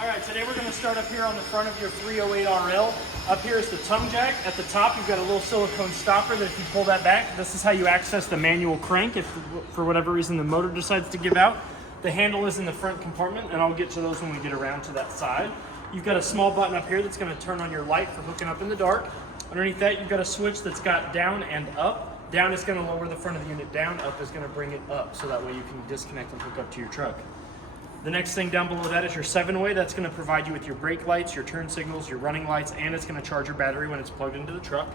All right, today we're going to start up here on the front of your 308RL. Up here is the tongue jack. At the top, you've got a little silicone stopper that if you pull that back, this is how you access the manual crank if for whatever reason the motor decides to give out. The handle is in the front compartment, and I'll get to those when we get around to that side. You've got a small button up here that's going to turn on your light for hooking up in the dark. Underneath that, you've got a switch that's got down and up. Down is going to lower the front of the unit down, up is going to bring it up, so that way you can disconnect and hook up to your truck. The next thing down below that is your 7-way. That's going to provide you with your brake lights, your turn signals, your running lights, and it's going to charge your battery when it's plugged into the truck.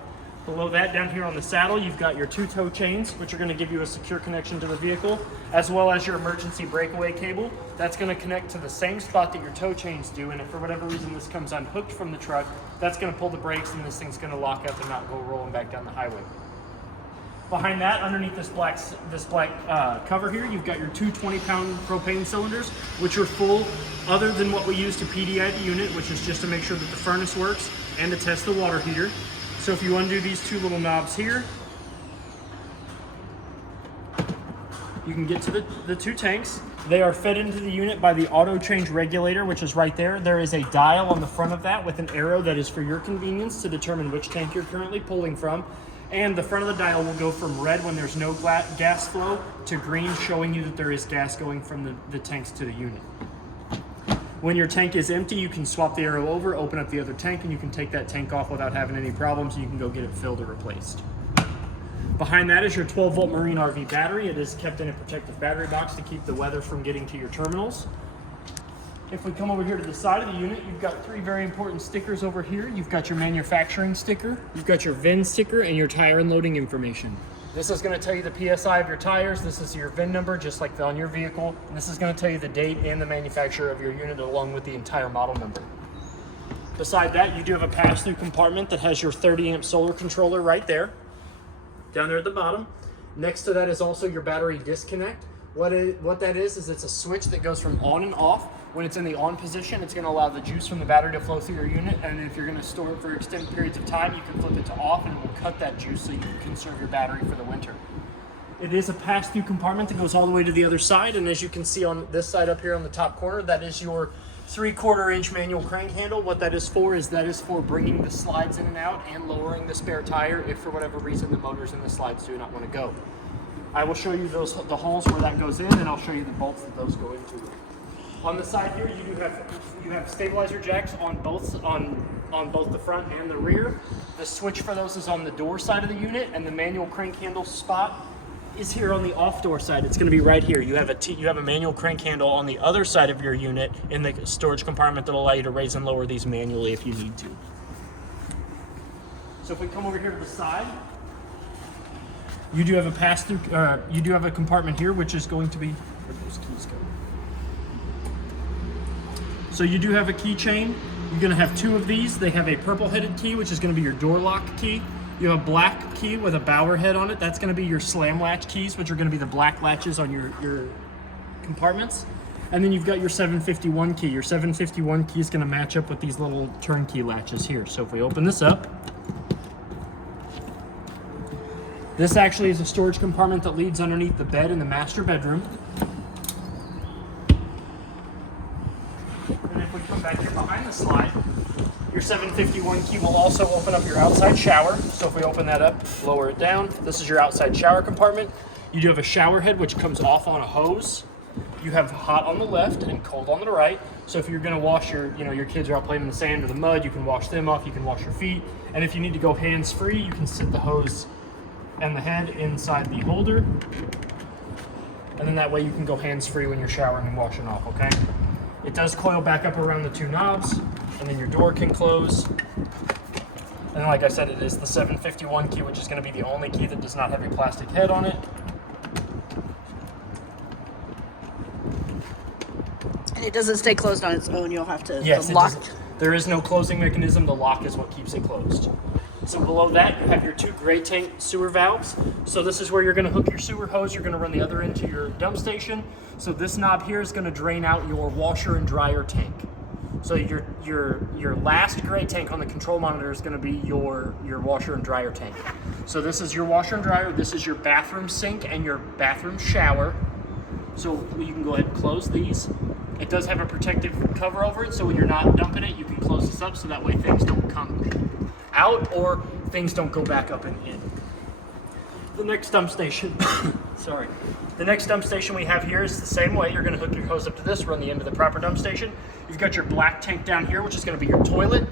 Below that, down here on the saddle, you've got your 2 tow chains, which are going to give you a secure connection to the vehicle, as well as your emergency breakaway cable. That's going to connect to the same spot that your tow chains do, and if for whatever reason this comes unhooked from the truck, that's going to pull the brakes and this thing's going to lock up and not go rolling back down the highway. Behind that, underneath this black cover here, you've got your 2 20-pound propane cylinders, which are full, other than what we use to PDI the unit, which is just to make sure that the furnace works and to test the water heater. So if you undo these 2 little knobs here, you can get to the 2 tanks. They are fed into the unit by the auto change regulator, which is right there. There is a dial on the front of that with an arrow that is for your convenience to determine which tank you're currently pulling from. And the front of the dial will go from red when there's no gas flow to green, showing you that there is gas going from the tanks to the unit. When your tank is empty, you can swap the arrow over, open up the other tank, and you can take that tank off without having any problems. You can go get it filled or replaced. Behind that is your 12-volt Marine RV battery. It is kept in a protective battery box to keep the weather from getting to your terminals. If we come over here to the side of the unit, you've got 3 very important stickers over here. You've got your manufacturing sticker, you've got your VIN sticker, and your tire and loading information. This is going to tell you the PSI of your tires. This is your VIN number, just like on your vehicle. And this is going to tell you the date and the manufacturer of your unit, along with the entire model number. Beside that, you do have a pass-through compartment that has your 30-amp solar controller right there, down there at the bottom. Next to that is also your battery disconnect. What that is it's a switch that goes from on and off. When it's in the on position, it's going to allow the juice from the battery to flow through your unit, and if you're going to store it for extended periods of time, you can flip it to off and it will cut that juice so you can conserve your battery for the winter. It is a pass-through compartment that goes all the way to the other side, and as you can see on this side up here on the top corner, that is your 3/4-inch manual crank handle. What that is for bringing the slides in and out and lowering the spare tire if for whatever reason the motors and the slides do not want to go. I will show you the holes where that goes in, and I'll show you the bolts that those go into. On the side here, you have stabilizer jacks on both the front and the rear. The switch for those is on the door side of the unit, and the manual crank handle spot is here on the off door side. It's going to be right here. You have a manual crank handle on the other side of your unit in the storage compartment that will allow you to raise and lower these manually if you need to. So if we come over here to the side, you do have a pass-through. You do have a compartment here, which is going to be where those keys go. So you do have a keychain. You're going to have 2 of these. They have a purple-headed key, which is going to be your door lock key. You have a black key with a bower head on it. That's going to be your slam latch keys, which are going to be the black latches on your compartments. And then you've got your 751 key. Your 751 key is going to match up with these little turnkey latches here. So if we open this up, this actually is a storage compartment that leads underneath the bed in the master bedroom. And if we come back here behind the slide, your 751 key will also open up your outside shower. So if we open that up, lower it down, this is your outside shower compartment. You do have a shower head which comes off on a hose. You have hot on the left and cold on the right. So if you're going to wash your kids are out playing in the sand or the mud, you can wash them off, you can wash your feet. And if you need to go hands-free, you can sit the hose and the head inside the holder, and then that way you can go hands-free when you're showering and washing off, okay? It does coil back up around the 2 knobs, and then your door can close. And like I said, it is the 751 key, which is going to be the only key that does not have a plastic head on it. And it doesn't stay closed on its own. You'll have to Yes, lock. There is no closing mechanism. The lock is what keeps it closed. So below that, you have your 2 gray tank sewer valves. So this is where you're going to hook your sewer hose. You're going to run the other end to your dump station. So this knob here is going to drain out your washer and dryer tank. So your last gray tank on the control monitor is going to be your washer and dryer tank. So this is your washer and dryer. This is your bathroom sink and your bathroom shower. So you can go ahead and close these. It does have a protective cover over it, so when you're not dumping it, you can close this up so that way things don't come out or things don't go back up and in. The next dump station, sorry. The next dump station we have here is the same way. You're gonna hook your hose up to this, run the end of the proper dump station. You've got your black tank down here, which is gonna be your toilet,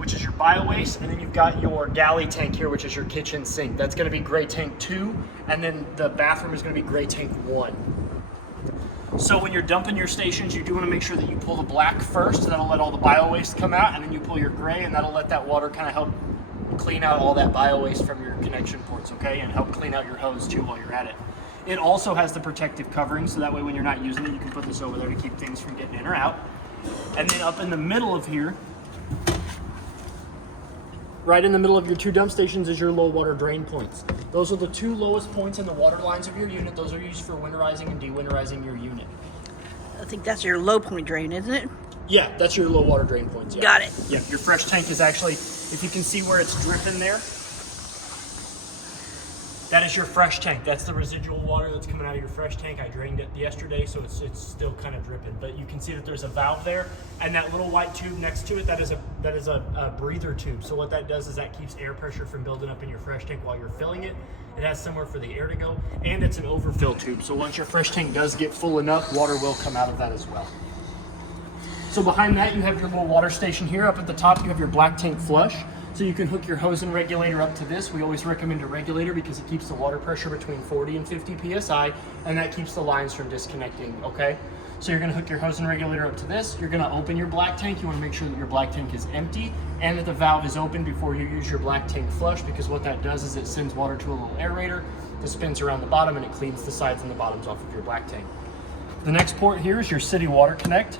which is your bio waste, and then you've got your galley tank here, which is your kitchen sink. That's gonna be gray tank 2, and then the bathroom is gonna be gray tank 1. So when you're dumping your stations, you do wanna make sure that you pull the black first, that'll let all the bio waste come out, and then you pull your gray, and that'll let that water kind of help clean out all that bio waste from your connection ports, okay? And help clean out your hose too while you're at it. It also has the protective covering, so that way when you're not using it, you can put this over there to keep things from getting in or out. And then up in the middle of here, right in the middle of your 2 dump stations is your low water drain points. Those are the 2 lowest points in the water lines of your unit. Those are used for winterizing and dewinterizing your unit. I think that's your low point drain, isn't it? Yeah, that's your low water drain points. Yeah. Got it. Yeah, your fresh tank is actually, if you can see where it's dripping there, that is your fresh tank. That's the residual water that's coming out of your fresh tank. I drained it yesterday, so it's still kind of dripping. But you can see that there's a valve there, and that little white tube next to it, that is a breather tube. So what that does is that keeps air pressure from building up in your fresh tank while you're filling it. It has somewhere for the air to go, and it's an overfill tube. So once your fresh tank does get full enough, water will come out of that as well. So behind that, you have your little water station here. Up at the top, you have your black tank flush. So you can hook your hose and regulator up to this. We always recommend a regulator because it keeps the water pressure between 40 and 50 PSI, and that keeps the lines from disconnecting, okay? So you're gonna hook your hose and regulator up to this. You're gonna open your black tank. You wanna make sure that your black tank is empty and that the valve is open before you use your black tank flush, because what that does is it sends water to a little aerator that spins around the bottom and it cleans the sides and the bottoms off of your black tank. The next port here is your city water connect.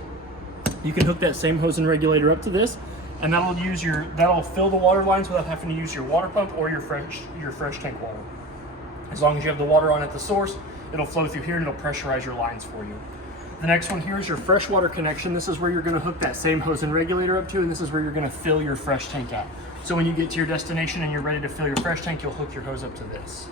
You can hook that same hose and regulator up to this, and that'll fill the water lines without having to use your water pump or your fresh tank water. As long as you have the water on at the source, it'll flow through here and it'll pressurize your lines for you. The next one here is your freshwater connection. This is where you're gonna hook that same hose and regulator up to, and this is where you're gonna fill your fresh tank at. So when you get to your destination and you're ready to fill your fresh tank, you'll hook your hose up to this.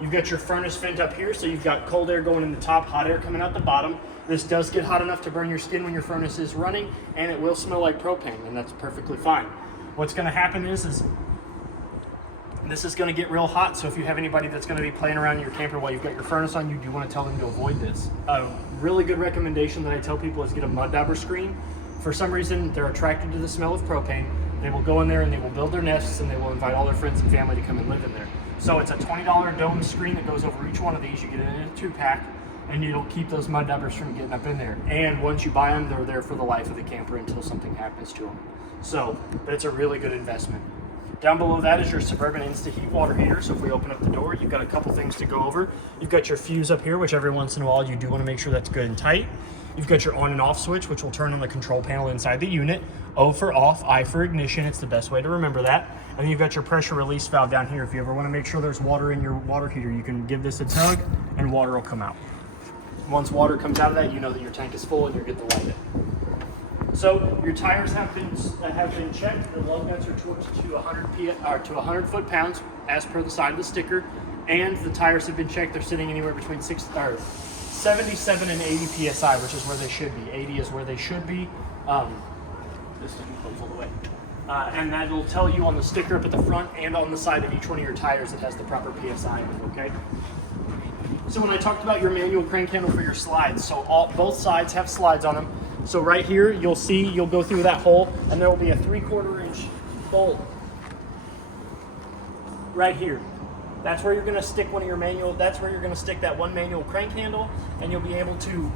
You've got your furnace vent up here, so you've got cold air going in the top, hot air coming out the bottom. This does get hot enough to burn your skin when your furnace is running, and it will smell like propane, and that's perfectly fine. What's gonna happen is this is gonna get real hot, so if you have anybody that's gonna be playing around in your camper while you've got your furnace on, you do wanna tell them to avoid this. A really good recommendation that I tell people is get a mud dauber screen. For some reason, they're attracted to the smell of propane. They will go in there and they will build their nests, and they will invite all their friends and family to come and live in there. So it's a $20 dome screen that goes over each one of these. You get it in a 2-pack, and it'll keep those mud daubers from getting up in there. And once you buy them, they're there for the life of the camper until something happens to them. So, but it's a really good investment. Down below that is your Suburban Insta-Heat water heater. So if we open up the door, you've got a couple things to go over. You've got your fuse up here, which every once in a while you do want to make sure that's good and tight. You've got your on and off switch, which will turn on the control panel inside the unit. O for off, I for ignition. It's the best way to remember that. And then you've got your pressure release valve down here. If you ever want to make sure there's water in your water heater, you can give this a tug and water will come out. Once water comes out of that, you know that your tank is full and you're good to light it. So your tires have been checked. The lug nuts are torqued to 100 foot-pounds as per the side of the sticker, and the tires have been checked. They're sitting anywhere between 77 and 80 psi, which is where they should be. 80 is where they should be. This doesn't close all the way. And that'll tell you on the sticker up at the front and on the side of each one of your tires it has the proper PSI in it, okay? So when I talked about your manual crank handle for your slides, so both sides have slides on them. So right here, you'll go through that hole, and there will be a 3/4 inch bolt right here. That's where you're gonna stick that's where you're gonna stick that one manual crank handle, and you'll be able to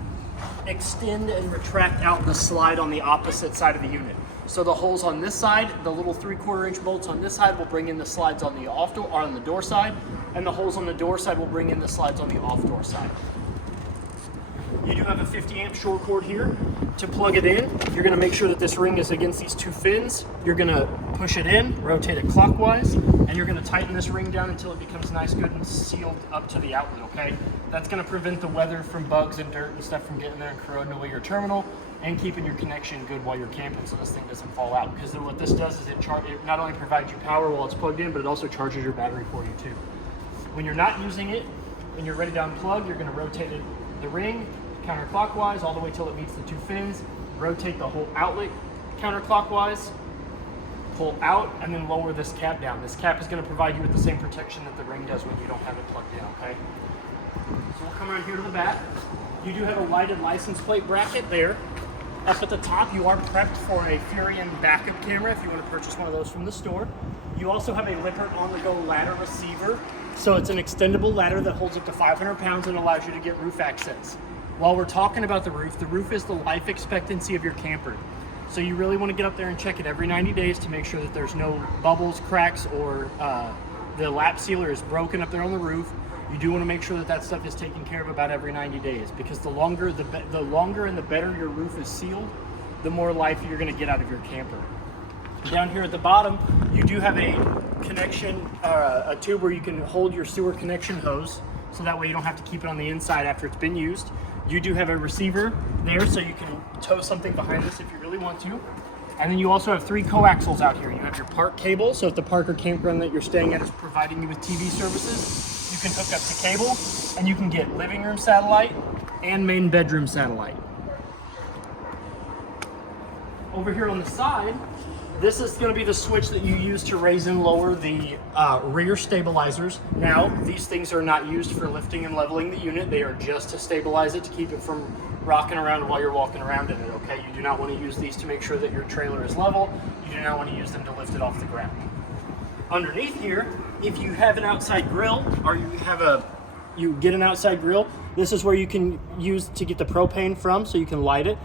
extend and retract out the slide on the opposite side of the unit. So the holes on this side, the little 3/4 inch bolts on this side will bring in the slides on the off door, or on the door side, and the holes on the door side will bring in the slides on the off door side. You do have a 50 amp short cord here. To plug it in, you're gonna make sure that this ring is against these 2 fins. You're gonna push it in, rotate it clockwise, and you're gonna tighten this ring down until it becomes nice, good, and sealed up to the outlet, okay? That's gonna prevent the weather from bugs and dirt and stuff from getting there and corroding away your terminal, and keeping your connection good while you're camping so this thing doesn't fall out. Because what this does is it not only provides you power while it's plugged in, but it also charges your battery for you too. When you're not using it, when you're ready to unplug, you're gonna rotate the ring, counterclockwise all the way till it meets the two fins. Rotate the whole outlet counterclockwise. Pull out and then lower this cap down. This cap is going to provide you with the same protection that the ring does when you don't have it plugged in, okay? So we'll come around here to the back. You do have a lighted license plate bracket there. Up at the top, you are prepped for a Furion backup camera if you want to purchase one of those from the store. You also have a Lippert on-the-go ladder receiver. So it's an extendable ladder that holds up to 500 pounds and allows you to get roof access. While we're talking about the roof is the life expectancy of your camper. So you really want to get up there and check it every 90 days to make sure that there's no bubbles, cracks, or the lap sealer is broken up there on the roof. You do want to make sure that that stuff is taken care of about every 90 days because the longer and the better your roof is sealed, the more life you're going to get out of your camper. Down here at the bottom, you do have a connection, a tube where you can hold your sewer connection hose, so that way you don't have to keep it on the inside after it's been used. You do have a receiver there, so you can tow something behind this if you really want to. And then you also have 3 coaxials out here. You have your park cable, so if the park or campground that you're staying at is providing you with TV services, you can hook up to cable, and you can get living room satellite and main bedroom satellite. Over here on the side, this is going to be the switch that you use to raise and lower the rear stabilizers. Now, these things are not used for lifting and leveling the unit. They are just to stabilize it, to keep it from rocking around while you're walking around in it, okay? You do not want to use these to make sure that your trailer is level. You do not want to use them to lift it off the ground. Underneath here, if you have an outside grill or you get an outside grill, this is where you can use to get the propane from so you can light it.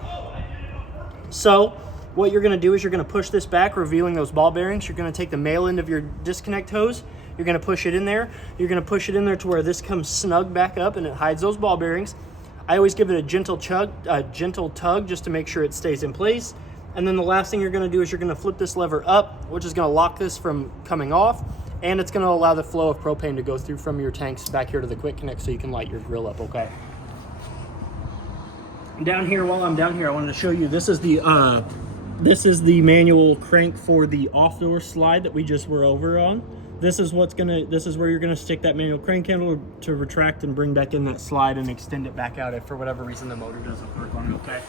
So, what you're going to do is you're going to push this back, revealing those ball bearings. You're going to take the male end of your disconnect hose. You're going to push it in there. You're going to push it in there to where this comes snug back up and it hides those ball bearings. I always give it a gentle tug just to make sure it stays in place. And then the last thing you're going to do is you're going to flip this lever up, which is going to lock this from coming off. And it's going to allow the flow of propane to go through from your tanks back here to the quick connect so you can light your grill up, okay? Down here, while I'm down here, I wanted to show you, this is the manual crank for the off-door slide that we just were over on. This is where you're gonna stick that manual crank handle to retract and bring back in that slide and extend it back out if for whatever reason the motor doesn't work on it, okay?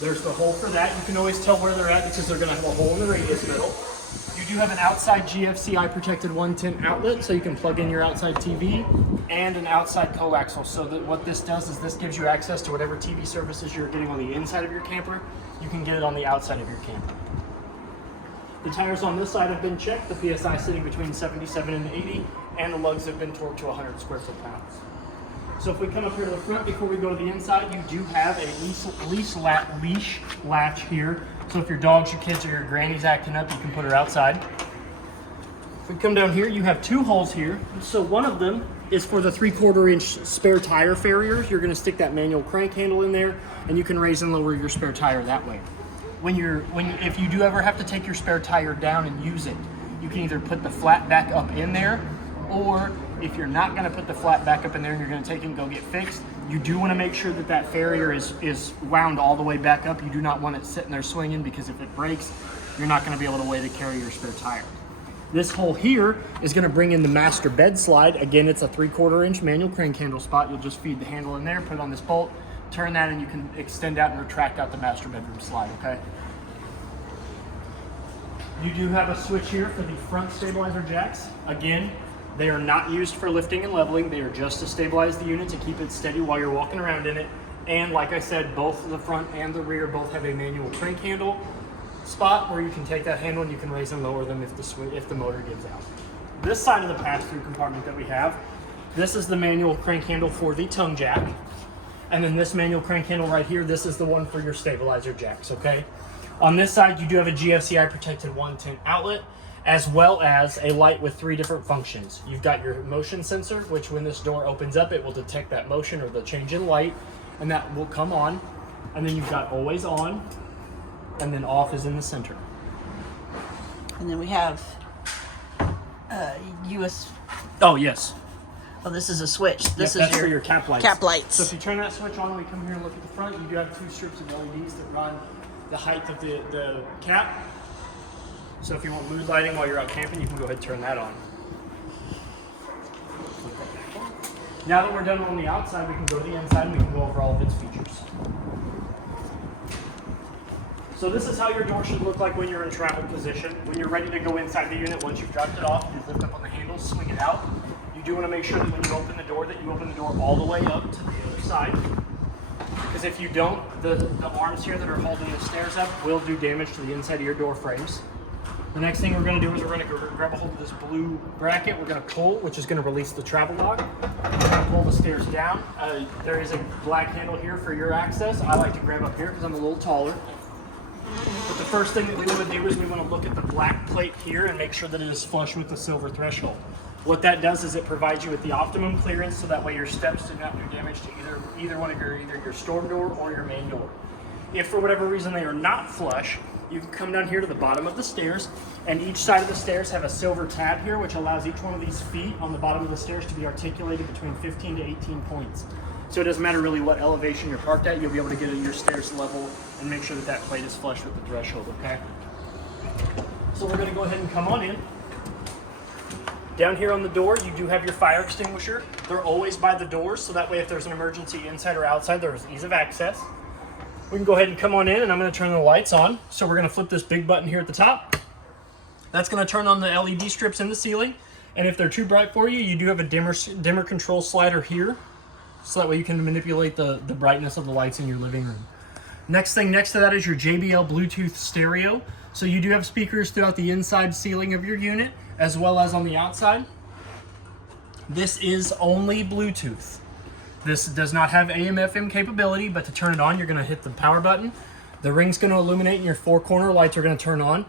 There's the hole for that. You can always tell where they're at because they're gonna have a hole in the radius middle. You do have an outside GFCI protected 110 outlet, so you can plug in your outside TV, and an outside coaxial. So that what this does is this gives you access to whatever TV services you're getting on the inside of your camper, you can get it on the outside of your camper. The tires on this side have been checked, the PSI sitting between 77 and 80, and the lugs have been torqued to 100 square foot-pounds. So if we come up here to the front before we go to the inside, you do have a leash latch here. So if your dogs, your kids, or your granny's acting up, you can put her outside. If we come down here, you have 2 holes here. So one of them is for the 3/4 inch spare tire farriers. You're gonna stick that manual crank handle in there, and you can raise and lower your spare tire that way. If you do ever have to take your spare tire down and use it, you can either put the flat back up in there, or if you're not gonna put the flat back up in there and you're gonna take it and go get fixed, you do wanna make sure that that farrier is wound all the way back up. You do not want it sitting there swinging, because if it breaks, you're not gonna be able to carry your spare tire. This hole here is gonna bring in the master bed slide. Again, it's a 3/4 inch manual crank handle spot. You'll just feed the handle in there, put it on this bolt, turn that, and you can extend out and retract out the master bedroom slide, okay? You do have a switch here for the front stabilizer jacks. Again, they are not used for lifting and leveling. They are just to stabilize the unit, to keep it steady while you're walking around in it. And like I said, both the front and the rear both have a manual crank handle spot where you can take that handle and you can raise and lower them if the motor gives out. This side of the pass-through compartment that we have, this is the manual crank handle for the tongue jack. And then this manual crank handle right here, this is the one for your stabilizer jacks, okay? On this side, you do have a GFCI protected 110 outlet, as well as a light with 3 different functions. You've got your motion sensor, which when this door opens up, it will detect that motion or the change in light, and that will come on. And then you've got always on, and then off is in the center. And then we have US. Oh, yes. Oh, this is a switch. This That's is for your cap lights. Cap lights. So if you turn that switch on and we come here and look at the front, you do have 2 strips of LEDs that run the height of the cap. So if you want mood lighting while you're out camping, you can go ahead and turn that on. Now that we're done on the outside, we can go to the inside and we can go over all of its features. So this is how your door should look like when you're in travel position. When you're ready to go inside the unit, once you've dropped it off, you lift up on the handle, swing it out. You do want to make sure that when you open the door, that you open the door all the way up to the other side. Because if you don't, the arms here that are holding the stairs up will do damage to the inside of your door frames. The next thing we're going to do is we're going to grab a hold of this blue bracket. We're going to pull, which is going to release the travel lock. We're going to pull the stairs down. There is a black handle here for your access. I like to grab up here because I'm a little taller. But the first thing that we want to do is we want to look at the black plate here and make sure that it is flush with the silver threshold. What that does is it provides you with the optimum clearance so that way your steps do not do damage to either one of either your storm door or your main door. If for whatever reason they are not flush, you can come down here to the bottom of the stairs, and each side of the stairs have a silver tab here which allows each one of these feet on the bottom of the stairs to be articulated between 15 to 18 points. So it doesn't matter really what elevation you're parked at, you'll be able to get at your stairs level and make sure that that plate is flush with the threshold, okay? So we're going to go ahead and come on in. Down here on the door, you do have your fire extinguisher. They're always by the doors, so that way if there's an emergency inside or outside, there's ease of access. We can go ahead and come on in, and I'm going to turn the lights on. So we're going to flip this big button here at the top. That's going to turn on the LED strips in the ceiling, and if they're too bright for you, you do have a dimmer control slider here, so that way you can manipulate the brightness of the lights in your living room. Next thing next to that is your JBL Bluetooth stereo. So you do have speakers throughout the inside ceiling of your unit, as well as on the outside. This is only Bluetooth. This does not have AM/FM capability, but to turn it on, you're going to hit the power button. The ring's going to illuminate and your four corner lights are going to turn on.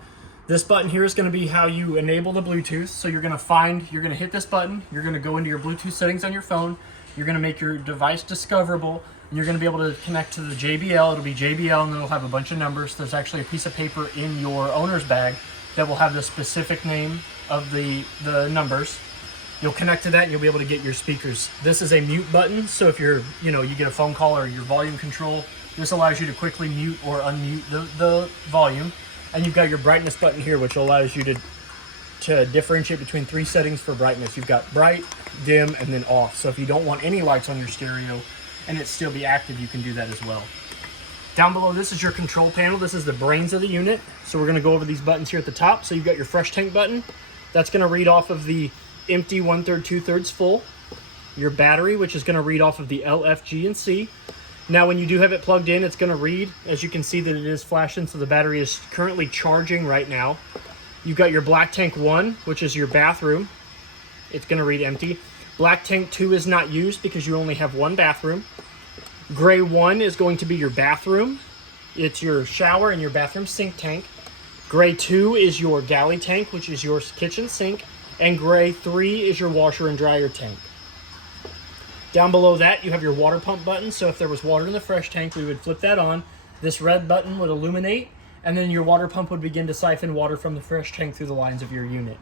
This button here is going to be how you enable the Bluetooth. So you're going to hit this button, you're going to go into your Bluetooth settings on your phone, you're going to make your device discoverable, and you're going to be able to connect to the JBL. It'll be JBL and it'll have a bunch of numbers. There's actually a piece of paper in your owner's bag that will have the specific name of the numbers. You'll connect to that and you'll be able to get your speakers. This is a mute button, so if you get a phone call or your volume control, this allows you to quickly mute or unmute the volume. And you've got your brightness button here, which allows you to differentiate between three settings for brightness. You've got bright, dim, and then off. So if you don't want any lights on your stereo and it still be active, you can do that as well. Down below this is your control panel. This is the brains of the unit. So we're going to go over these buttons here at the top. So you've got your fresh tank button. That's going to read off of the empty 1/3, 2/3 full. Your battery, which is going to read off of the L, F, G, and C. Now when you do have it plugged in, it's going to read, as you can see, that it is flashing, so the battery is currently charging right now. You've got your black tank 1, which is your bathroom. It's going to read empty. Black tank 2 is not used because you only have one bathroom. Gray 1 is going to be your bathroom. It's your shower and your bathroom sink tank. Gray 2 is your galley tank, which is your kitchen sink. And gray 3 is your washer and dryer tank. Down below that, you have your water pump button. So if there was water in the fresh tank, we would flip that on. This red button would illuminate, and then your water pump would begin to siphon water from the fresh tank through the lines of your unit.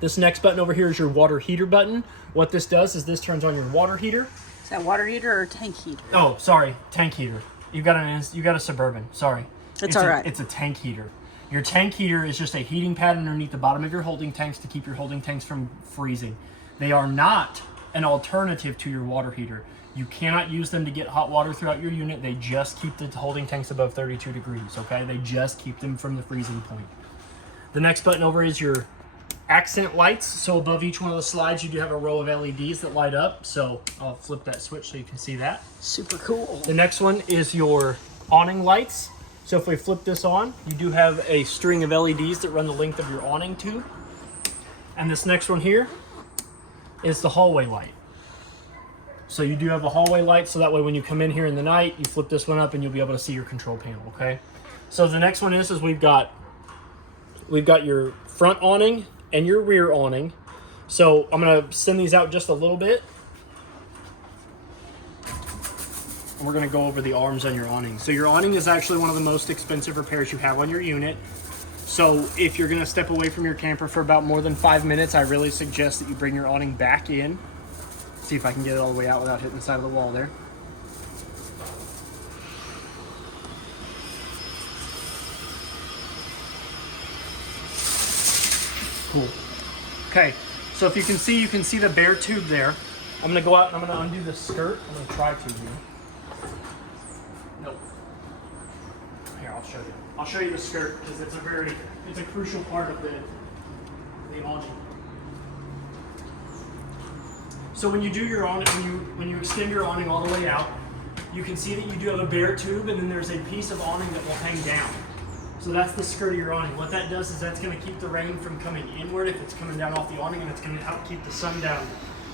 This next button over here is your water heater button. What this does is this turns on your water heater. Is that water heater or tank heater? Oh, sorry, tank heater. You got a Suburban. Sorry. It's all right. It's a tank heater. Your tank heater is just a heating pad underneath the bottom of your holding tanks to keep your holding tanks from freezing. They are not an alternative to your water heater. You cannot use them to get hot water throughout your unit. They just keep the holding tanks above 32 degrees, okay? They just keep them from the freezing point. The next button over is your accent lights. So above each one of the slides, you do have a row of LEDs that light up. So I'll flip that switch so you can see that. Super cool. The next one is your awning lights. So if we flip this on, you do have a string of LEDs that run the length of your awning tube. And this next one here is the hallway light. So you do have a hallway light, so that way when you come in here in the night, you flip this one up and you'll be able to see your control panel, okay? So the next one is we've got your front awning and your rear awning. So I'm gonna send these out just a little bit. And we're gonna go over the arms on your awning. So your awning is actually one of the most expensive repairs you have on your unit. So if you're gonna step away from your camper for about more than 5 minutes, I really suggest that you bring your awning back in. See if I can get it all the way out without hitting the side of the wall there. Cool. Okay, so if you can see the bare tube there. I'm gonna go out and I'm gonna undo the skirt. I'm gonna try to. Nope. Here, I'll show you. I'll show you the skirt because it's a crucial part of the awning. So when you do your awning, when you extend your awning all the way out, you can see that you do have a bare tube, and then there's a piece of awning that will hang down. So that's the skirt of your awning. What that does is that's going to keep the rain from coming inward if it's coming down off the awning, and it's going to help keep the sun down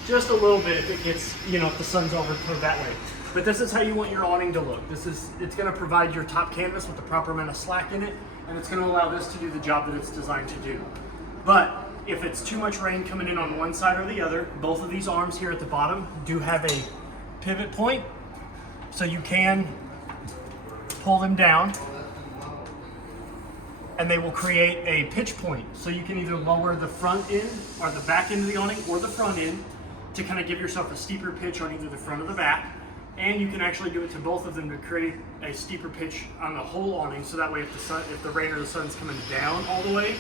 just a little bit if it gets, if the sun's over that way. But this is how you want your awning to look. It's going to provide your top canvas with the proper amount of slack in it, and it's going to allow this to do the job that it's designed to do. But if it's too much rain coming in on one side or the other, both of these arms here at the bottom do have a pivot point, so you can pull them down and they will create a pitch point. So you can either lower the front end or the back end of the awning or the front end to kind of give yourself a steeper pitch on either the front or the back. And you can actually do it to both of them to create a steeper pitch on the whole awning, so that way if the rain or the sun's coming down all the way,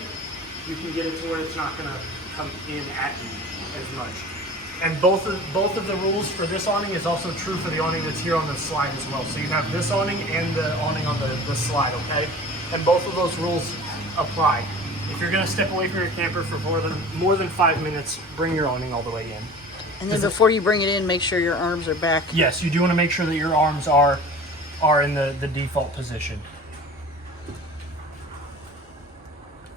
you can get it to where it's not going to come in at you as much. And both of the rules for this awning is also true for the awning that's here on the slide as well. So you have this awning and the awning on the slide, okay? And both of those rules apply. If you're going to step away from your camper for more than 5 minutes, bring your awning all the way in. And then before you bring it in, make sure your arms are back. Yes, you do want to make sure that your arms are in the default position.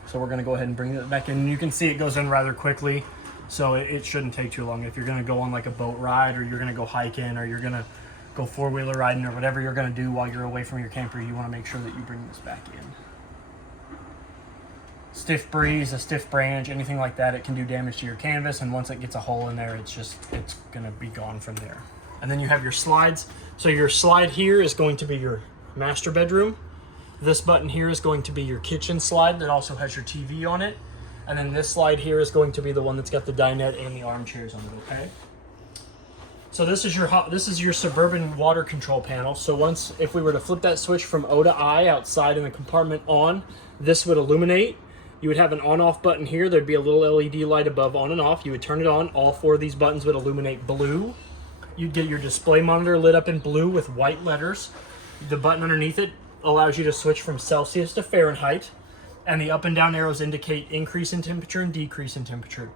So we're going to go ahead and bring it back in. You can see it goes in rather quickly, so it shouldn't take too long. If you're going to go on like a boat ride, or you're going to go hiking, or you're going to go four-wheeler riding, or whatever you're going to do while you're away from your camper, you want to make sure that you bring this back in. Stiff breeze, a stiff branch, anything like that, it can do damage to your canvas, and once it gets a hole in there, it's going to be gone from there. And then you have your slides. So your slide here is going to be your master bedroom. This button here is going to be your kitchen slide that also has your TV on it. And then this slide here is going to be the one that's got the dinette and the armchairs on it, okay? So this is your Suburban water control panel. So if we were to flip that switch from O to I outside in the compartment on, this would illuminate. You would have an on-off button here. There'd be a little LED light above on and off. You would turn it on. All 4 of these buttons would illuminate blue. You'd get your display monitor lit up in blue with white letters. The button underneath it allows you to switch from Celsius to Fahrenheit, and the up and down arrows indicate increase in temperature and decrease in temperature.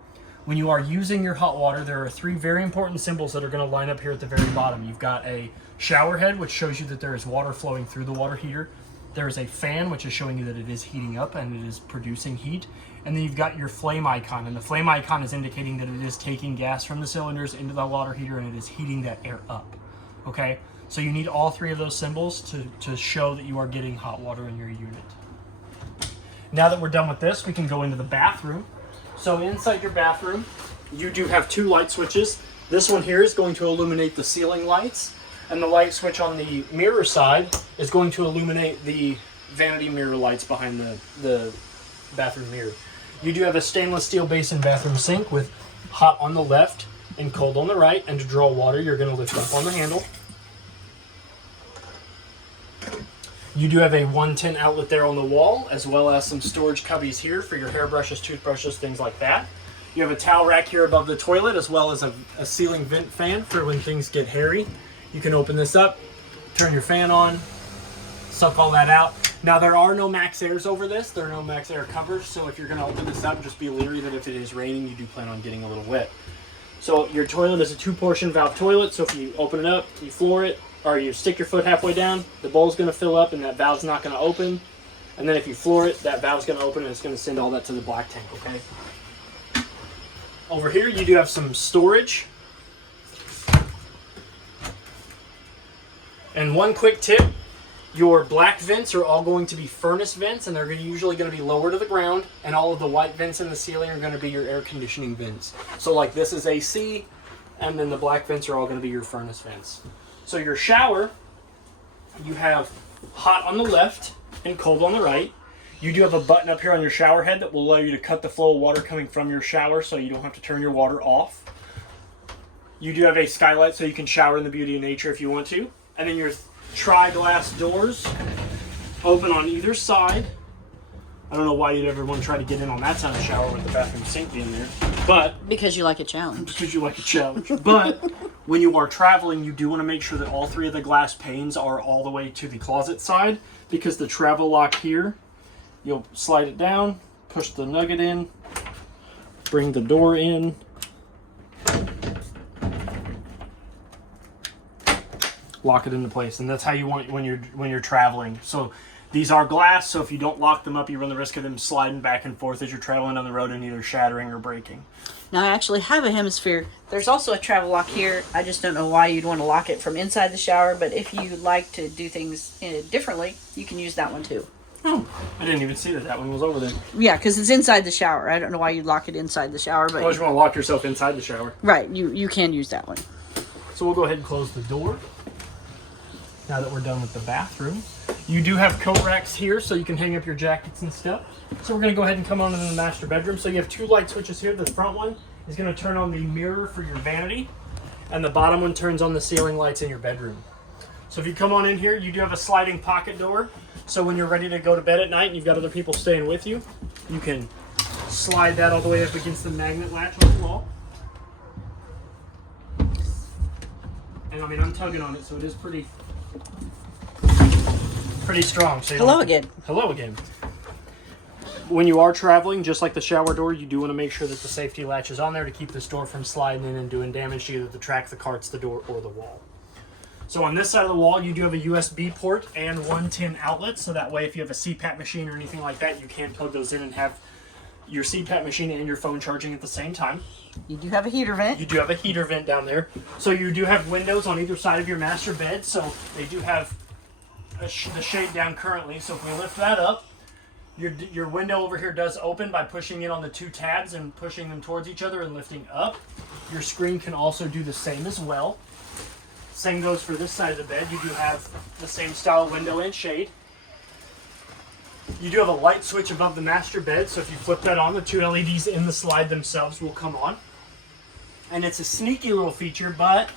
When you are using your hot water, there are 3 very important symbols that are going to line up here at the very bottom. You've got a shower head, which shows you that there is water flowing through the water heater. There is a fan, which is showing you that it is heating up and it is producing heat. And then you've got your flame icon, and the flame icon is indicating that it is taking gas from the cylinders into the water heater and it is heating that air up, okay? So you need all 3 of those symbols to show that you are getting hot water in your unit. Now that we're done with this, we can go into the bathroom. So inside your bathroom, you do have 2 light switches. This one here is going to illuminate the ceiling lights, and the light switch on the mirror side is going to illuminate the vanity mirror lights behind the bathroom mirror. You do have a stainless steel basin bathroom sink with hot on the left and cold on the right, and to draw water, you're going to lift up on the handle. You do have a 110 outlet there on the wall, as well as some storage cubbies here for your hairbrushes, toothbrushes, things like that. You have a towel rack here above the toilet, as well as a ceiling vent fan for when things get hairy. You can open this up, turn your fan on, suck all that out. Now, there are no max airs over this. There are no max air covers, so if you're going to open this up, just be leery that if it is raining, you do plan on getting a little wet. So your toilet is a 2-portion valve toilet, so if you open it up, you floor it, or you stick your foot halfway down, the bowl's going to fill up and that valve's not going to open. And then if you floor it, that valve's going to open and it's going to send all that to the black tank, okay? Over here, you do have some storage. And one quick tip, your black vents are all going to be furnace vents, and they're usually going to be lower to the ground, and all of the white vents in the ceiling are going to be your air conditioning vents. So like this is AC, and then the black vents are all going to be your furnace vents. So your shower, you have hot on the left and cold on the right. You do have a button up here on your shower head that will allow you to cut the flow of water coming from your shower, so you don't have to turn your water off. You do have a skylight so you can shower in the beauty of nature if you want to. And then your tri-glass doors open on either side I don't know why you'd ever want to try to get in on that side of the shower with the bathroom sink being there. But Because you like a challenge. because you like a challenge. But when you are traveling, you do want to make sure that all three of the glass panes are all the way to the closet side, because the travel lock here, you'll slide it down, push the nugget in, bring the door in, lock it into place, and that's how you want it when you're traveling. So these are glass, so if you don't lock them up, you run the risk of them sliding back and forth as you're traveling down the road and either shattering or breaking. Now, I actually have a Hemisphere. There's also a travel lock here. I just don't know why you'd want to lock it from inside the shower, but if you like to do things differently, you can use that one too. Oh, I didn't even see that one was over there. Yeah, because it's inside the shower. I don't know why you'd lock it inside the shower, but Unless you want to lock yourself inside the shower. right, you can use that one. So we'll go ahead and close the door. Now that we're done with the bathroom, you do have coat racks here, so you can hang up your jackets and stuff. So we're going to go ahead and come on into the master bedroom. So you have two light switches here. The front one is going to turn on the mirror for your vanity, and the bottom one turns on the ceiling lights in your bedroom. So if you come on in here, you do have a sliding pocket door. So when you're ready to go to bed at night and you've got other people staying with you, you can slide that all the way up against the magnet latch on the wall. And I mean, I'm tugging on it, so it is pretty strong. So Hello again. Hello again. When you are traveling, just like the shower door, you do want to make sure that the safety latch is on there to keep this door from sliding in and doing damage to either the track, the carts, the door, or the wall. So on this side of the wall, you do have a USB port and 110 outlets, so that way if you have a CPAP machine or anything like that, you can plug those in and have your CPAP machine and your phone charging at the same time. You do have a heater vent. You do have a heater vent down there. So you do have windows on either side of your master bed, so they do have the shade down currently. So if we lift that up, your window over here does open by pushing it on the two tabs and pushing them towards each other and lifting up. Your screen can also do the same as well. Same goes for this side of the bed. You do have the same style window and shade. You do have a light switch above the master bed, so if you flip that on, the two LEDs in the slide themselves will come on. And it's a sneaky little feature, but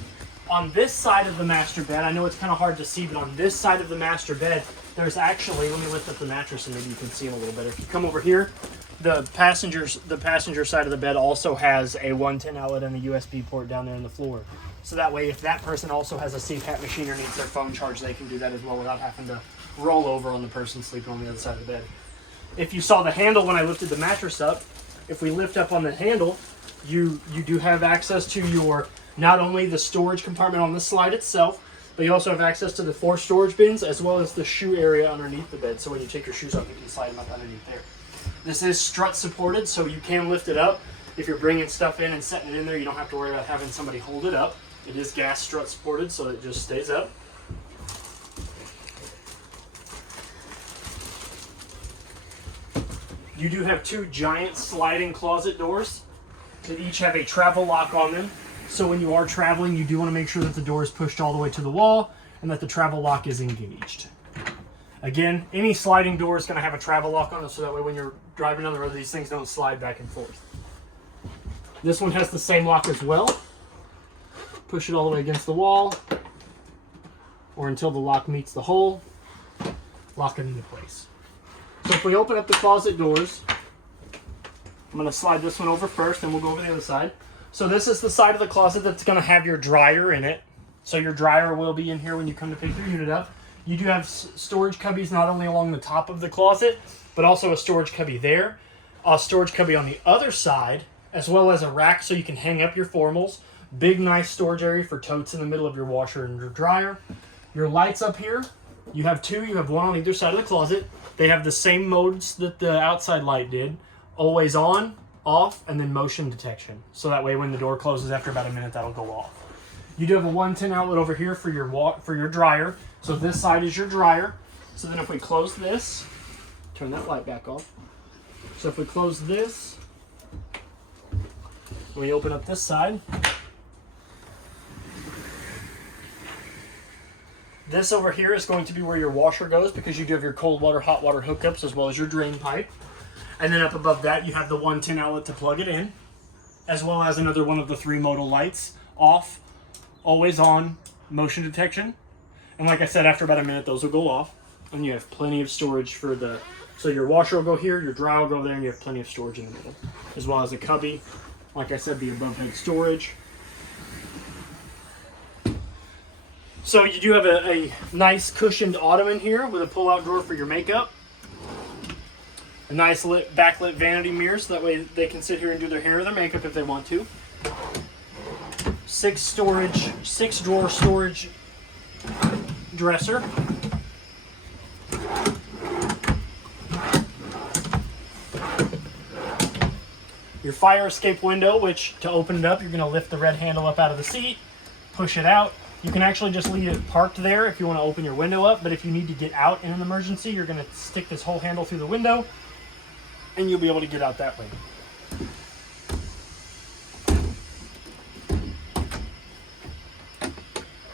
on this side of the master bed, I know it's kind of hard to see, but on this side of the master bed, there's actually, let me lift up the mattress and maybe you can see them a little better. If you come over here, the passenger side of the bed also has a 110 outlet and a USB port down there in the floor. So that way, if that person also has a CPAP machine or needs their phone charged, they can do that as well without having to roll over on the person sleeping on the other side of the bed. If you saw the handle when I lifted the mattress up, if we lift up on the handle, you do have access to your, not only the storage compartment on the slide itself, but you also have access to the 4 storage bins as well as the shoe area underneath the bed. So when you take your shoes off, you can slide them up underneath there. This is strut supported, so you can lift it up. If you're bringing stuff in and setting it in there, you don't have to worry about having somebody hold it up. It is gas strut supported, so it just stays up. You do have 2 giant sliding closet doors that each have a travel lock on them. So when you are traveling, you do want to make sure that the door is pushed all the way to the wall and that the travel lock is engaged. Again, any sliding door is going to have a travel lock on it, so that way when you're driving down the road, these things don't slide back and forth. This one has the same lock as well. Push it all the way against the wall, or until the lock meets the hole, lock it into place. So if we open up the closet doors, I'm going to slide this one over first, and we'll go over the other side. So this is the side of the closet that's going to have your dryer in it. So your dryer will be in here when you come to pick your unit up. You do have storage cubbies not only along the top of the closet, but also a storage cubby there, a storage cubby on the other side, as well as a rack so you can hang up your formals. Big, nice storage area for totes in the middle of your washer and your dryer. Your lights up here, you have 2. You have one on either side of the closet. They have the same modes that the outside light did. Always on, off, and then motion detection. So that way when the door closes after about a minute, that'll go off. You do have a 110 outlet over here for your dryer. So this side is your dryer. So then if we close this, turn that light back off. So if we close this, when we open up this side, this over here is going to be where your washer goes, because you do have your cold water, hot water hookups as well as your drain pipe. And then up above that, you have the 110 outlet to plug it in, as well as another one of the 3 modal lights, off, always on, motion detection. And like I said, after about a minute, those will go off. And you have plenty of storage for the, so your washer will go here, your dryer will go there, and you have plenty of storage in the middle. As well as a cubby. Like I said, the above head storage. So you do have a nice cushioned ottoman here with a pull-out drawer for your makeup. A nice backlit vanity mirror so that way they can sit here and do their hair or their makeup if they want to. 6-drawer storage dresser. Your fire escape window, which to open it up, you're going to lift the red handle up out of the seat, push it out. You can actually just leave it parked there if you want to open your window up, but if you need to get out in an emergency, you're going to stick this whole handle through the window, and you'll be able to get out that way.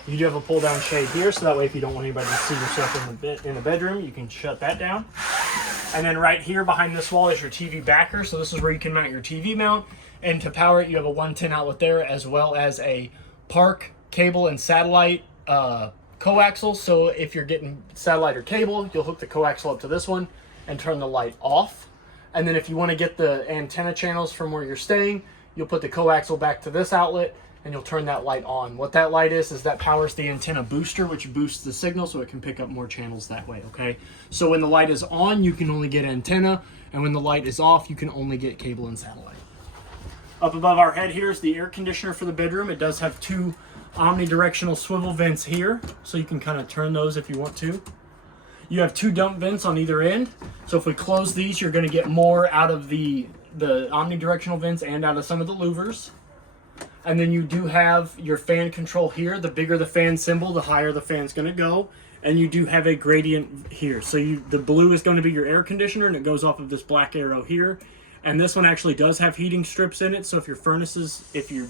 You do have a pull-down shade here, so that way if you don't want anybody to see yourself in the bedroom, you can shut that down. And then right here behind this wall is your TV backer, so this is where you can mount your TV mount. And to power it, you have a 110 outlet there, as well as a Park cable and satellite coaxial. So if you're getting satellite or cable, you'll hook the coaxial up to this one and turn the light off. And then if you want to get the antenna channels from where you're staying, you'll put the coaxial back to this outlet and you'll turn that light on. What that light is that powers the antenna booster, which boosts the signal so it can pick up more channels that way, okay? So when the light is on, you can only get antenna, and when the light is off, you can only get cable and satellite. Up above our head here is the air conditioner for the bedroom. It does have 2 omnidirectional swivel vents here, so you can kind of turn those if you want to. You have 2 dump vents on either end, so if we close these, you're going to get more out of the omnidirectional vents and out of some of the louvers. And then you do have your fan control here. The bigger the fan symbol, the higher the fan's going to go. And you do have a gradient here. So the blue is going to be your air conditioner, and it goes off of this black arrow here. And this one actually does have heating strips in it. So if your furnaces, if you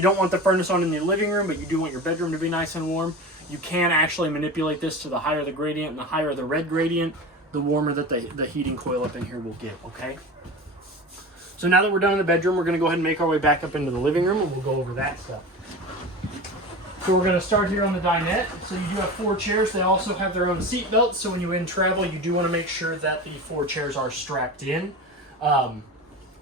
don't want the furnace on in your living room, but you do want your bedroom to be nice and warm, you can actually manipulate this to the higher the gradient, and the higher the red gradient, the warmer that the heating coil up in here will get, okay? So now that we're done in the bedroom, we're going to go ahead and make our way back up into the living room, and we'll go over that stuff. So we're going to start here on the dinette. So you do have 4 chairs. They also have their own seat belts. So when you travel, you do want to make sure that the 4 chairs are strapped in. Up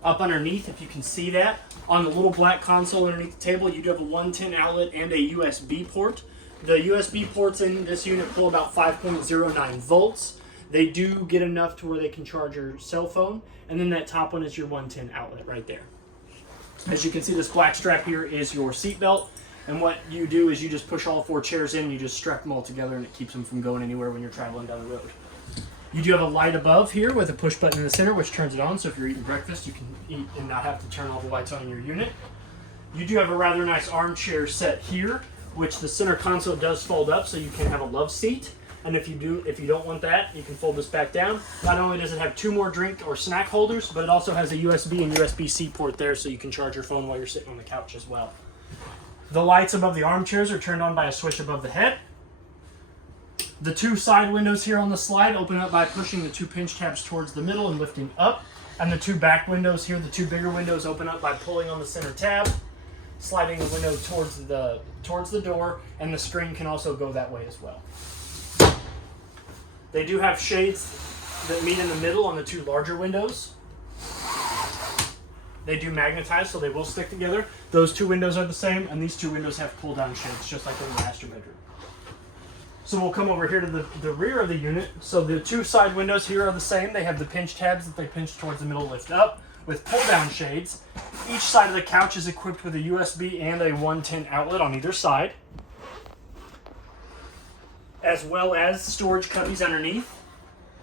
underneath, if you can see that, on the little black console underneath the table, you do have a 110 outlet and a USB port. The USB ports in this unit pull about 5.09 volts. They do get enough to where they can charge your cell phone. And then that top one is your 110 outlet right there. As you can see, this black strap here is your seat belt. And what you do is you just push all 4 chairs in, and you just strap them all together, and it keeps them from going anywhere when you're traveling down the road. You do have a light above here with a push button in the center, which turns it on. So if you're eating breakfast, you can eat and not have to turn all the lights on in your unit. You do have a rather nice armchair set here, which the center console does fold up, so you can have a love seat. And if you don't want that, you can fold this back down. Not only does it have 2 more drink or snack holders, but it also has a USB and USB-C port there, so you can charge your phone while you're sitting on the couch as well. The lights above the armchairs are turned on by a switch above the head. The 2 side windows here on the slide open up by pushing the 2 pinch tabs towards the middle and lifting up. And the 2 back windows here, the 2 bigger windows, open up by pulling on the center tab, sliding the window towards the door, and the screen can also go that way as well. They do have shades that meet in the middle on the 2 larger windows. They do magnetize, so they will stick together. Those 2 windows are the same, and these 2 windows have pull-down shades, just like in the master bedroom. So we'll come over here to the rear of the unit. So the 2 side windows here are the same. They have the pinch tabs that they pinch towards the middle, lift up, with pull-down shades. Each side of the couch is equipped with a USB and a 110 outlet on either side, as well as storage cubbies underneath.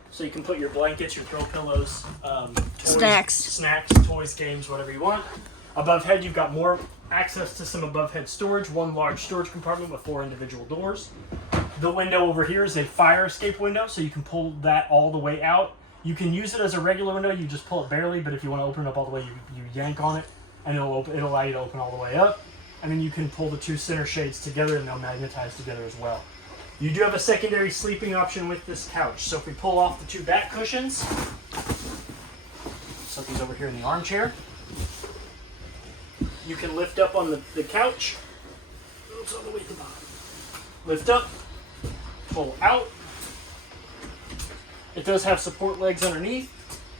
So you can put your blankets, your throw pillows, toys, snacks, toys, games, whatever you want. Above head, you've got more access to some above head storage, 1 large storage compartment with 4 individual doors. The window over here is a fire escape window, so you can pull that all the way out. You can use it as a regular window, you just pull it barely, but if you want to open it up all the way, you yank on it, and it'll allow you to open all the way up. And then you can pull the 2 center shades together, and they'll magnetize together as well. You do have a secondary sleeping option with this couch. So if we pull off the 2 back cushions, set these over here in the armchair, you can lift up on the couch. Oops, all the way at the bottom. Lift up, pull out, It does have support legs underneath.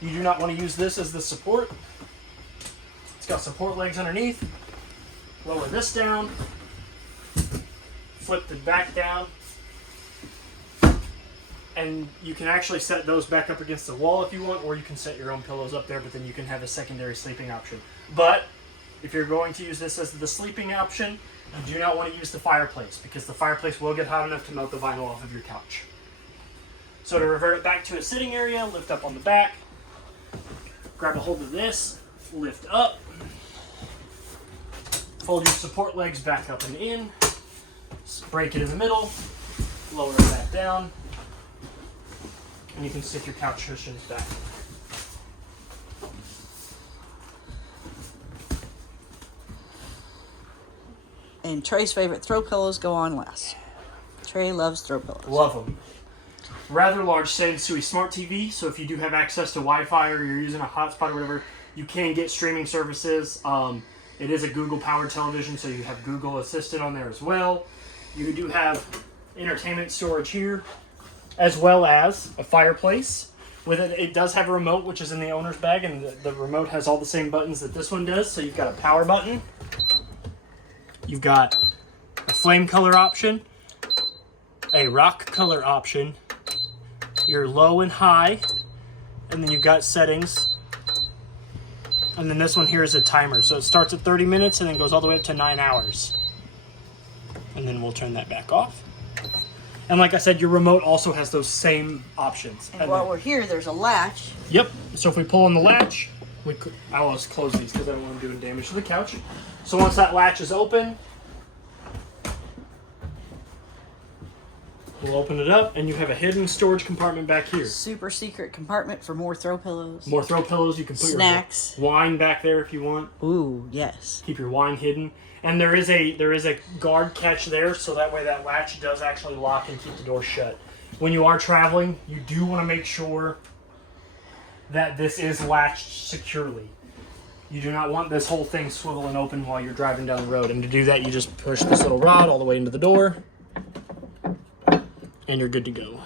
You do not want to use this as the support. It's got support legs underneath. Lower this down. Flip the back down. And you can actually set those back up against the wall if you want, or you can set your own pillows up there, but then you can have a secondary sleeping option. But if you're going to use this as the sleeping option, you do not want to use the fireplace, because the fireplace will get hot enough to melt the vinyl off of your couch. So to revert it back to a sitting area, lift up on the back, grab a hold of this, lift up, fold your support legs back up and in, break it in the middle, lower it back down, and you can stick your couch cushions back. And Trey's favorite throw pillows go on last. Trey loves throw pillows. Love them. Rather large Sansui Smart TV, so if you do have access to Wi-Fi or you're using a hotspot or whatever, you can get streaming services. It is a Google-powered television, so you have Google Assistant on there as well. You do have entertainment storage here, as well as a fireplace. With it, it does have a remote, which is in the owner's bag, and the remote has all the same buttons that this one does. So you've got a power button. You've got a flame color option, a rock color option, your low and high, and then you've got settings. And then this one here is a timer. So it starts at 30 minutes and then goes all the way up to 9 hours. And then we'll turn that back off. And like I said, your remote also has those same options. And while we're here, there's a latch. Yep. So if we pull on the latch, I'll just close these because I don't want to do any damage to the couch. So once that latch is open, we'll open it up, and you have a hidden storage compartment back here. Super secret compartment for more throw pillows. More throw pillows. You can put snacks, your wine back there if you want. Ooh, yes. Keep your wine hidden. And there is a guard catch there, so that way that latch does actually lock and keep the door shut. When you are traveling, you do want to make sure that this is latched securely. You do not want this whole thing swiveling open while you're driving down the road. And to do that, you just push this little rod all the way into the door, and you're good to go.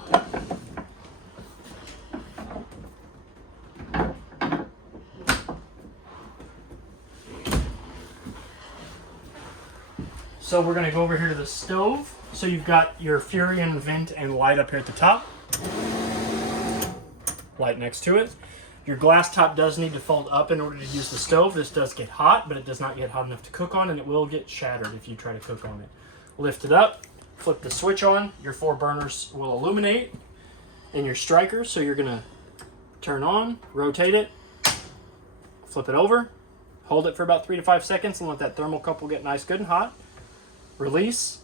So we're going to go over here to the stove. So you've got your Furion vent and light up here at the top. Light next to it. Your glass top does need to fold up in order to use the stove. This does get hot, but it does not get hot enough to cook on, and it will get shattered if you try to cook on it. Lift it up, flip the switch on. Your 4 burners will illuminate in your striker. So you're going to turn on, rotate it, flip it over, hold it for about 3 to 5 seconds, and let that thermocouple get nice, good, and hot. Release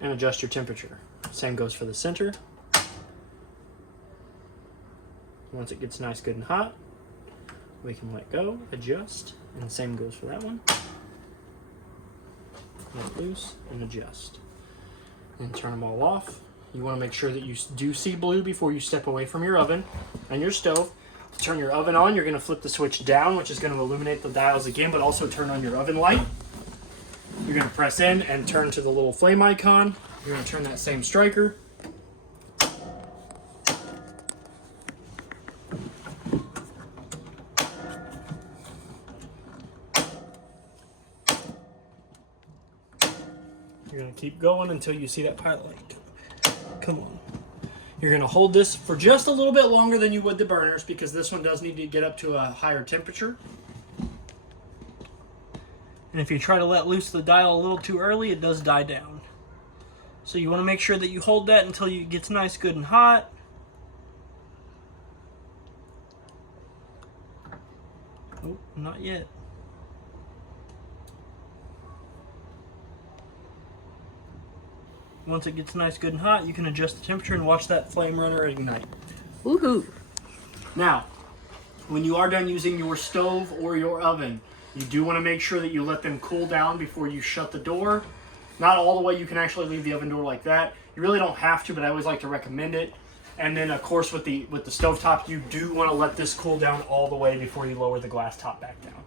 and adjust your temperature. Same goes for the center. Once it gets nice, good, and hot, we can let go, adjust, and the same goes for that one. Let loose and adjust. And turn them all off. You want to make sure that you do see blue before you step away from your oven and your stove. To turn your oven on, you're going to flip the switch down, which is going to illuminate the dials again, but also turn on your oven light. You're going to press in and turn to the little flame icon. You're going to turn that same striker. You're going to keep going until you see that pilot light. Come on. You're going to hold this for just a little bit longer than you would the burners, because this one does need to get up to a higher temperature. And if you try to let loose the dial a little too early, it does die down. So you want to make sure that you hold that until it gets nice, good, and hot. Oh, not yet. Once it gets nice, good, and hot, you can adjust the temperature and watch that flame runner ignite. Woohoo! Now, when you are done using your stove or your oven, you do want to make sure that you let them cool down before you shut the door. Not all the way. You can actually leave the oven door like that. You really don't have to, but I always like to recommend it. And then, of course, with the stovetop, you do want to let this cool down all the way before you lower the glass top back down.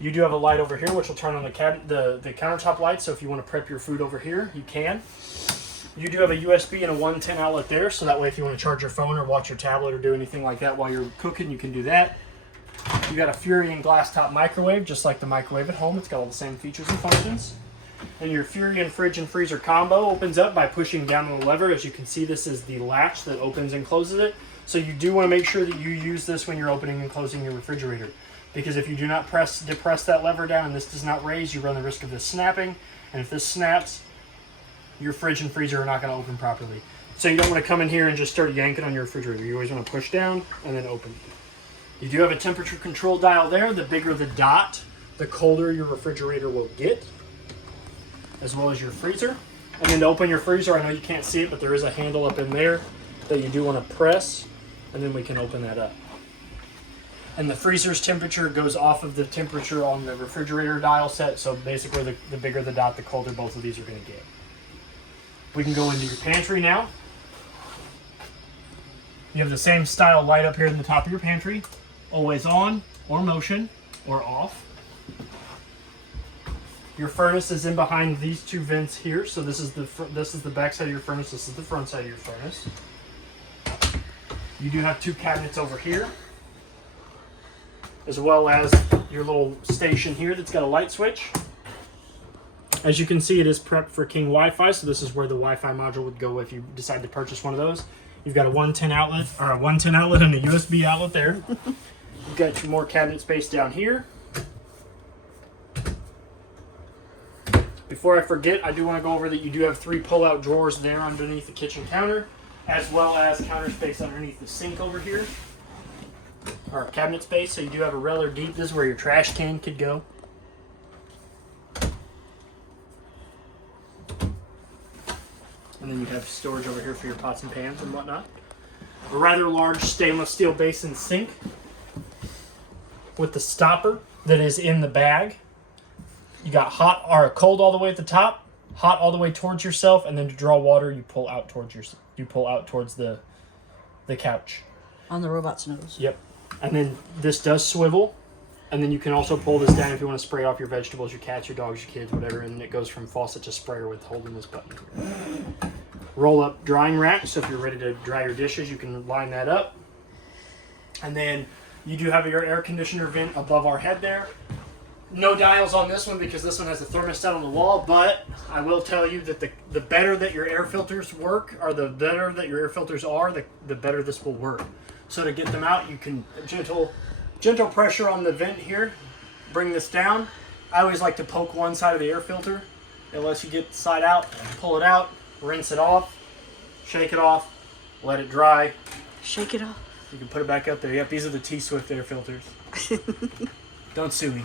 You do have a light over here, which will turn on the countertop light. So if you want to prep your food over here, you can. You do have a USB and a 110 outlet there, so that way if you want to charge your phone or watch your tablet or do anything like that while you're cooking, you can do that. You got a Furion glass top microwave, just like the microwave at home. It's got all the same features and functions. And your Furion fridge and freezer combo opens up by pushing down on the lever. As you can see, this is the latch that opens and closes it. So you do want to make sure that you use this when you're opening and closing your refrigerator. Because if you do not depress that lever down and this does not raise, you run the risk of this snapping. And if this snaps, your fridge and freezer are not going to open properly. So you don't want to come in here and just start yanking on your refrigerator. You always want to push down and then open. You do have a temperature control dial there. The bigger the dot, the colder your refrigerator will get, as well as your freezer. And then to open your freezer, I know you can't see it, but there is a handle up in there that you do want to press, and then we can open that up. And the freezer's temperature goes off of the temperature on the refrigerator dial set, so basically the bigger the dot, the colder both of these are going to get. We can go into your pantry now. You have the same style light up here in the top of your pantry, always on, or motion, or off. Your furnace is in behind these two vents here, so this is the back side of your furnace, this is the front side of your furnace. You do have two cabinets over here, as well as your little station here that's got a light switch. As you can see, it is prepped for King Wi-Fi, so this is where the Wi-Fi module would go if you decide to purchase one of those. You've got a 110 outlet, or a 110 outlet and a USB outlet there. You've got your more cabinet space down here. Before I forget, I do want to go over that you do have 3 pull-out drawers there underneath the kitchen counter, as well as counter space underneath the sink over here, or cabinet space. So you do have a rather deep. This is where your trash can could go. And then you have storage over here for your pots and pans and whatnot. A rather large stainless steel basin sink with the stopper that is in the bag. You got hot or cold all the way at the top, hot all the way towards yourself, and then to draw water, you pull out towards the couch. On the robot's nose. Yep. And then this does swivel. And then you can also pull this down if you want to spray off your vegetables, your cats, your dogs, your kids, whatever. And then it goes from faucet to sprayer with holding this button here. Roll up drying rack. So if you're ready to dry your dishes, you can line that up. And then you do have your air conditioner vent above our head there. No dials on this one because this one has a thermostat on the wall, but I will tell you that the better that your air filters work, or the better that your air filters are, the better this will work. So to get them out, you can gentle pressure on the vent here, bring this down. I always like to poke one side of the air filter. It lets you get the side out, pull it out, rinse it off, shake it off, let it dry. Shake it off. You can put it back up there. Yep, these are the T-Swift air filters. Don't sue me.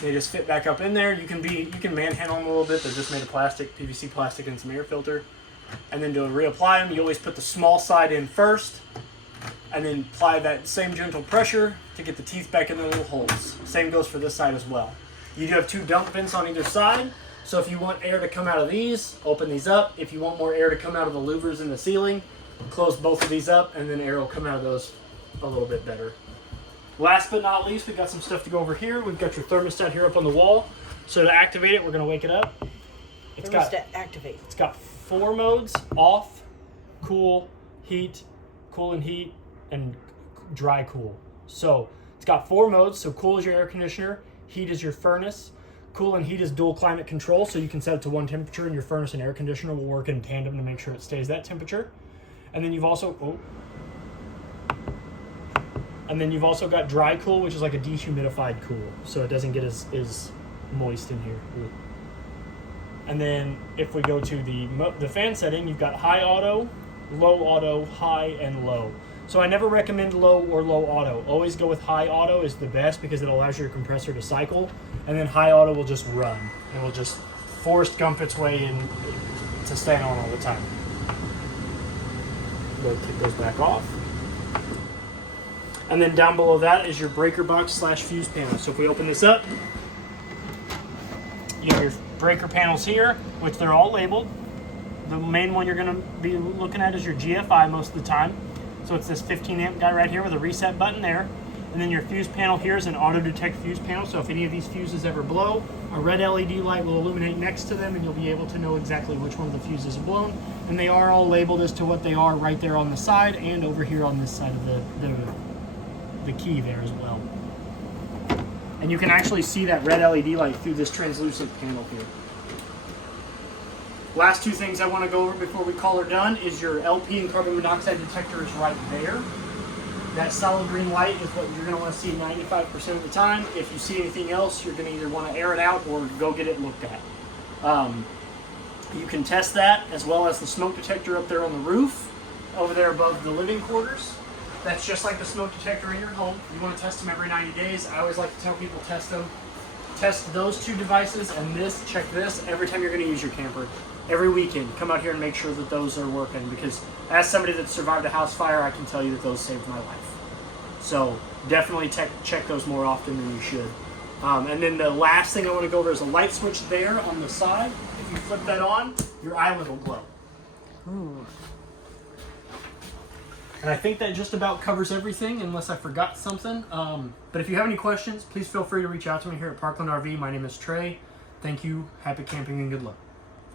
They just fit back up in there. You can manhandle them a little bit. They're just made of plastic, PVC plastic, and some air filter. And then to reapply them, you always put the small side in first, and then apply that same gentle pressure to get the teeth back in their little holes. Same goes for this side as well. You do have 2 dump vents on either side, so if you want air to come out of these, open these up. If you want more air to come out of the louvers in the ceiling, close both of these up, and then air will come out of those a little bit better. Last but not least, we've got some stuff to go over here. We've got your thermostat here up on the wall. So to activate it, we're going to wake it up. Activate. It's got 4 modes: off, cool, heat, cool and heat, and dry cool. So it's got 4 modes. So cool is your air conditioner, heat is your furnace, cool and heat is dual climate control. So you can set it to one temperature, and your furnace and air conditioner will work in tandem to make sure it stays that temperature. And then you've also got dry cool, which is like a dehumidified cool, so it doesn't get as moist in here. And then if we go to the fan setting, you've got high auto, low auto, high, and low. So I never recommend low or low auto. Always go with high auto is the best because it allows your compressor to cycle, and then high auto will just run and will just Forrest Gump its way in to stay on all the time. We'll take those back off. And then down below that is your breaker box / fuse panel. So if we open this up, you have your breaker panels here, which they're all labeled. The main one you're going to be looking at is your GFI most of the time. So it's this 15 amp guy right here with a reset button there. And then your fuse panel here is an auto detect fuse panel. So if any of these fuses ever blow, A red LED light will illuminate next to them, and you'll be able to know exactly which one of the fuses are blown. And they are all labeled as to what they are right there on the side and over here on this side of the key there as well. And you can actually see that red LED light through this translucent panel here. Last two things I want to go over before we call her done is your LP and carbon monoxide detector is right there. That solid green light is what you're going to want to see 95% of the time. If you see anything else, you're going to either want to air it out or go get it looked at. You can test that as well as the smoke detector up there on the roof, over there above the living quarters. That's just like the smoke detector in your home. You want to test them every 90 days. I always like to tell people test them. Test those two devices and this, check this, every time you're going to use your camper. Every weekend, come out here and make sure that those are working, because as somebody that survived a house fire, I can tell you that those saved my life. So definitely check those more often than you should. And then the last thing I want to go over is a light switch there on the side. If you flip that on, your island will glow. Ooh. And I think that just about covers everything, unless I forgot something. But if you have any questions, please feel free to reach out to me here at Parkland RV. My name is Trey. Thank you. Happy camping and good luck.